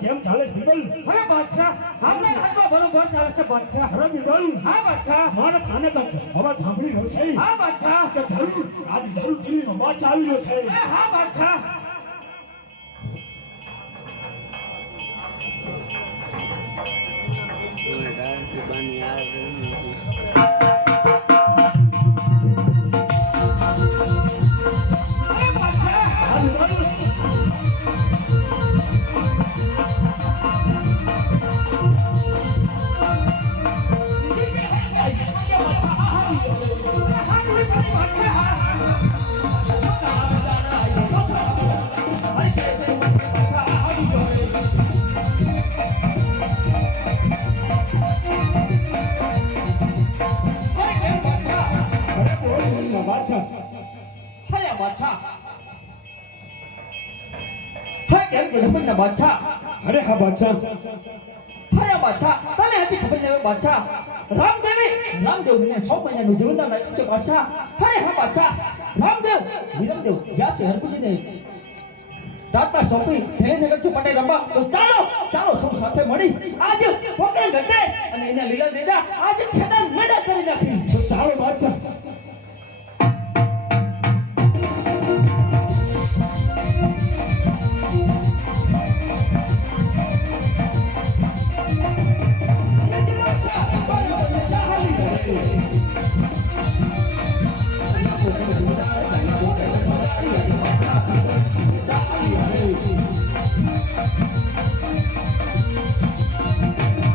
કેમ ચાલે બિબલ? અરે બાદશાહ આપણે હાલમાં બરોબર ચાલે છે બાદશાહ. અરે બિબલ, હા બાદશાહ. મારા કાને તો અવાજ સાંભળી રહ્યો છે. હા બાદશાહ. કે જરૂર આજ જરૂર દિલ્હીનો અવાજ આવી રહ્યો છે. હા બાદશાહ. बादशाह અરે હા બાદશાહ. અરે બાદશાહ તને હતી ખબર છે બાદશાહ રામદેવ ને 100 મહિનાનું જીવનદાન આપ્યું છે બાદશાહ. અરે હા બાદશાહ રામદેવ વિરમદેવ ગયા છે હરકુજીને રાતમાં સોંપી એને લખ્યું પટે રંબા તો ચાલો સૌ સાથે મળી આજ પોકરણ ઘટે અને એના લીલા દેદા આજ ખેદાન મેદા કરી નાખી. ચાલો બાદશાહ.